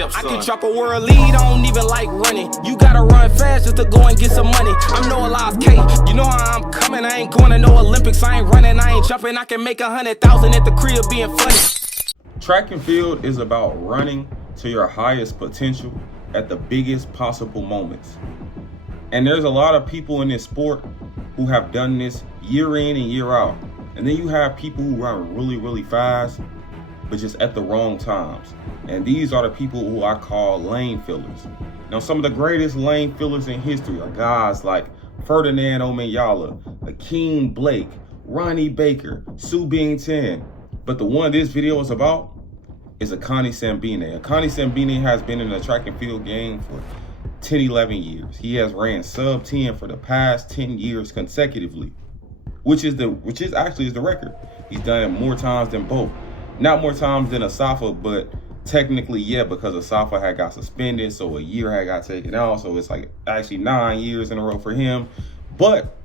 I can drop a world lead, I don't even like running. You gotta run fast just to go and get some money. I'm Noah Lyles K, you know how I'm coming. I ain't going to no Olympics, I ain't running, I ain't jumping. I can make 100,000 at the crib being funny. Track and field is about running to your highest potential at the biggest possible moments. And there's a lot of people in this sport who have done this year in and year out. And then you have people who run really, really fast, but just at the wrong times. And these are the people who I call lane fillers. Now, some of the greatest lane fillers in history are guys like Ferdinand Omanyala, Akeem Blake, Ronnie Baker, Simbine 10. But the one this video is about is Akani Simbine. Akani Simbine has been in the track and field game for 10, 11 years. He has ran sub 10 for the past 10 years consecutively, which is actually the record. He's done it more times than both. Not more times than Asafa, but technically, yeah, because Asafa had got suspended, so a year had got taken out, so it's like actually 9 years in a row for him. But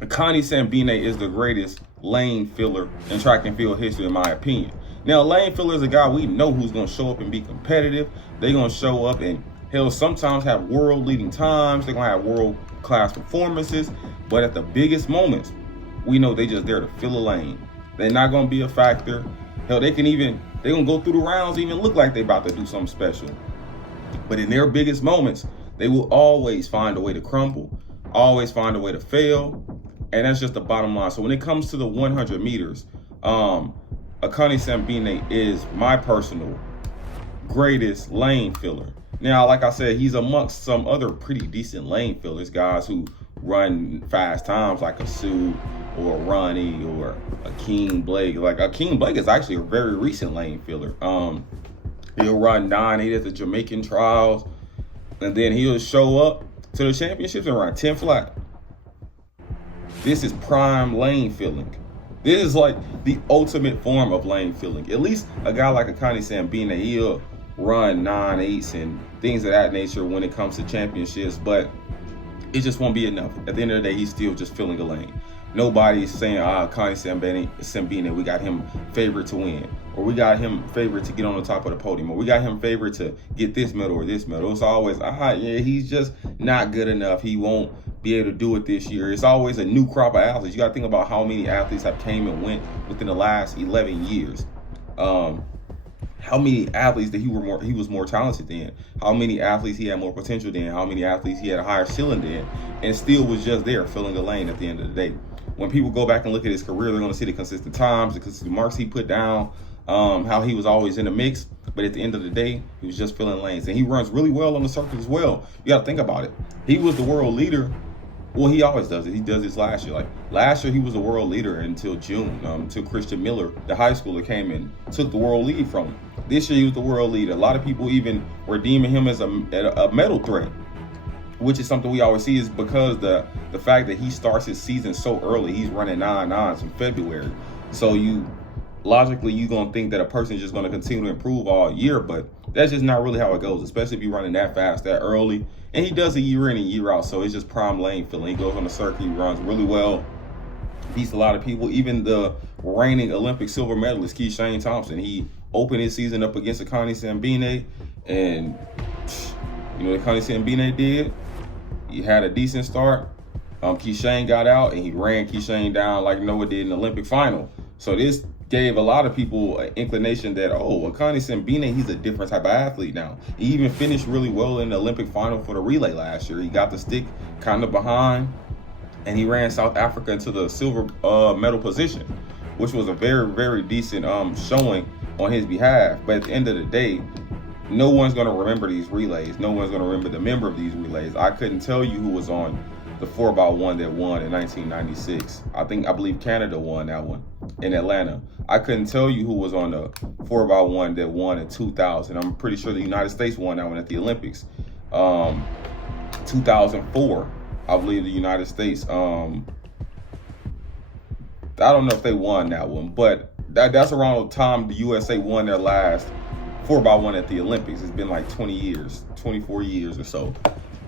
Akani Simbine is the greatest lane filler in track and field history, in my opinion. Now, a lane filler is a guy we know who's going to show up and be competitive. They're going to show up and he'll sometimes have world-leading times. They're going to have world-class performances. But at the biggest moments, we know they just there to fill a lane. They're not going to be a factor. Hell, they're going to go through the rounds, even look like they're about to do something special. But in their biggest moments, they will always find a way to crumble, always find a way to fail. And that's just the bottom line. So when it comes to the 100 meters, Akani Simbine is my personal greatest lane filler. Now, like I said, he's amongst some other pretty decent lane fillers, guys who run fast times like a Sue or Ronnie or Akeem Blake. Like Akeem Blake is actually a very recent lane filler. He'll run 9.8 at the Jamaican trials, and then he'll show up to the championships and run 10 flat. This is prime lane filling. This is like the ultimate form of lane filling. At least a guy like Akani Simbine, he'll run 9.8s and things of that nature when it comes to championships, but it just won't be enough. At the end of the day, he's still just filling a lane. Nobody's saying, Akani Simbine, we got him favorite to win, or we got him favorite to get on the top of the podium, or we got him favorite to get this medal or this medal. It's always, yeah, he's just not good enough. He won't be able to do it this year. It's always a new crop of athletes. You got to think about how many athletes have came and went within the last 11 years. How many athletes that he was more talented than, how many athletes he had more potential than, how many athletes he had a higher ceiling than, and still was just there filling the lane at the end of the day. When people go back and look at his career, they're going to see the consistent times, the consistent marks he put down, how he was always in the mix. But at the end of the day, he was just filling lanes. And he runs really well on the circuit as well. You got to think about it. He was the world leader. Well, he always does it. He does this last year. Like last year, he was the world leader until June, until Christian Miller, the high schooler, came and took the world lead from him. This year, he was the world leader. A lot of people even were deeming him as a medal threat, which is something we always see, is because the fact that he starts his season so early. He's running 9.9s in February. So logically, you're going to think that a person is just going to continue to improve all year, but that's just not really how it goes, especially if you're running that fast, that early. And he does it year in and year out, so it's just prime lane filling. He goes on the circuit, he runs really well, beats a lot of people. Even the reigning Olympic silver medalist, Keishane Thompson, he opened his season up against Akani Simbine, and you know what Akani Simbine did? He had a decent start. Keishane got out, and he ran Keishane down like Noah did in the Olympic final. So this gave a lot of people an inclination that, Akani Simbine, he's a different type of athlete now. He even finished really well in the Olympic final for the relay last year. He got the stick kind of behind, and he ran South Africa into the silver medal position, which was a very, very decent showing on his behalf. But at the end of the day, no one's going to remember these relays. No one's going to remember the member of these relays. I couldn't tell you who was on the 4x1 that won in 1996. I believe Canada won that one in Atlanta. I couldn't tell you who was on the 4x1 that won in 2000. I'm pretty sure the United States won that one at the Olympics. 2004, I believe the United States. I don't know if they won that one, but that's around the time the USA won their last 4x1 at the Olympics. It's been like 20 years, 24 years or so.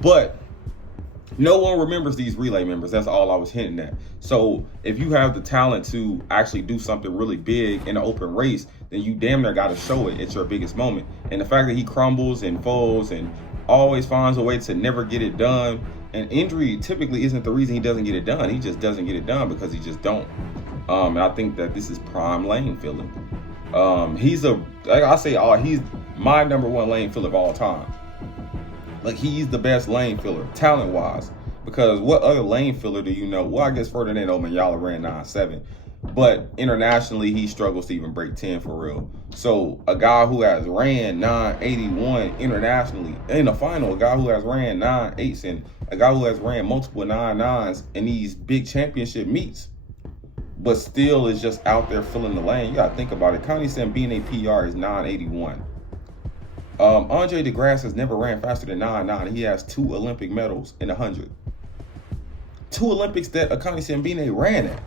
But No one remembers these relay members. That's all I was hinting at. So if you have the talent to actually do something really big in an open race, then you damn near got to show it. It's your biggest moment. And the fact that he crumbles and folds and always finds a way to never get it done. And injury typically isn't the reason he doesn't get it done. He just doesn't get it done because he just don't. And I think that this is prime lane filling. He's he's my number one lane filler of all time. Like, he's the best lane filler, talent-wise. Because what other lane filler do you know? Well, I guess Ferdinando Manyala ran 9.7. But internationally, he struggles to even break 10 for real. So a guy who has ran 9.81 internationally in the final, a guy who has ran 9.8s, and a guy who has ran multiple 9.9s in these big championship meets, but still is just out there filling the lane. You got to think about it. Akani Simbine PR is 9.81. Andre DeGrasse has never ran faster than 9.9. He has 2 Olympic medals in 100. 2 Olympics that Akani Simbine ran at,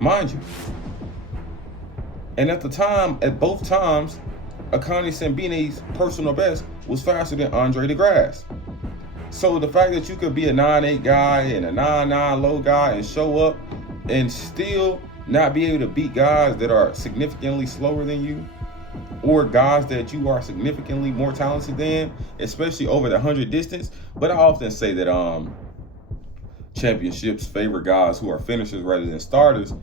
mind you. And at the time, at both times, Akani Simbine's personal best was faster than Andre DeGrasse. So the fact that you could be a 9.8 guy and a 9.9 low guy and show up and still not be able to beat guys that are significantly slower than you, or guys that you are significantly more talented than, especially over the 100 distance. But I often say that championships favor guys who are finishers rather than starters.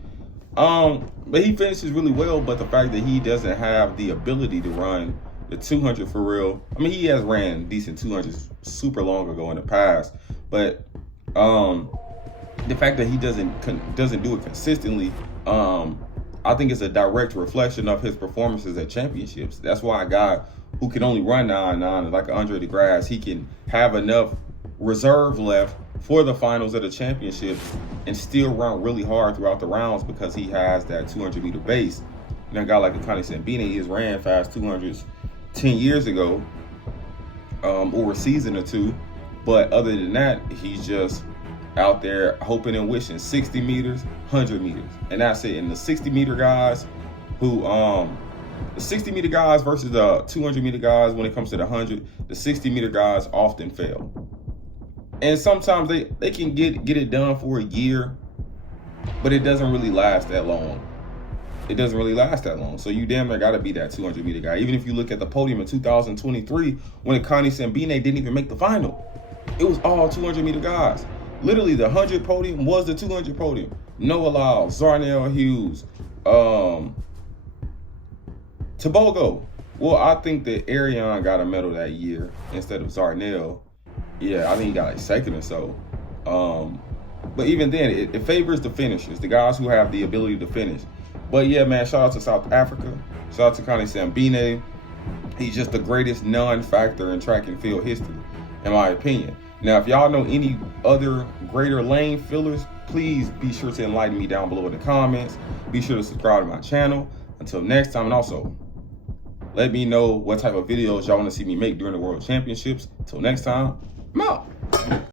But he finishes really well, but the fact that he doesn't have the ability to run the 200 for real. I mean, he has ran decent 200s super long ago in the past, but the fact that he doesn't do it consistently, I think it's a direct reflection of his performances at championships. That's why a guy who can only run 9.9, like Andre DeGrasse, he can have enough reserve left for the finals of the championships and still run really hard throughout the rounds because he has that 200-meter base. And a guy like Akani Simbine, he has ran fast 200s 10 years ago, or a season or two. But other than that, he's just out there hoping and wishing. 60 meters, 100 meters, and that's it. And the 60-meter guys who the 60-meter guys versus the 200-meter guys, when it comes to the 100, the 60-meter guys often fail. And sometimes they can get it done for a year, but it doesn't really last that long. It doesn't really last that long. So you damn near got to be that 200-meter guy. Even if you look at the podium in 2023, when Akani Simbine didn't even make the final, it was all 200-meter guys. Literally, the 100 podium was the 200 podium. Noah Lyles, Zarnell Hughes, Tobogo. Well, I think that Arion got a medal that year instead of Zarnell. Yeah, I think he got like second or so. But even then, it favors the finishers, the guys who have the ability to finish. But yeah, man, shout out to South Africa. Shout out to Akani Simbine. He's just the greatest non-factor in track and field history, in my opinion. Now, if y'all know any other greater lane fillers, please be sure to enlighten me down below in the comments. Be sure to subscribe to my channel. Until next time, and also let me know what type of videos y'all want to see me make during the World Championships. Until next time, I'm out.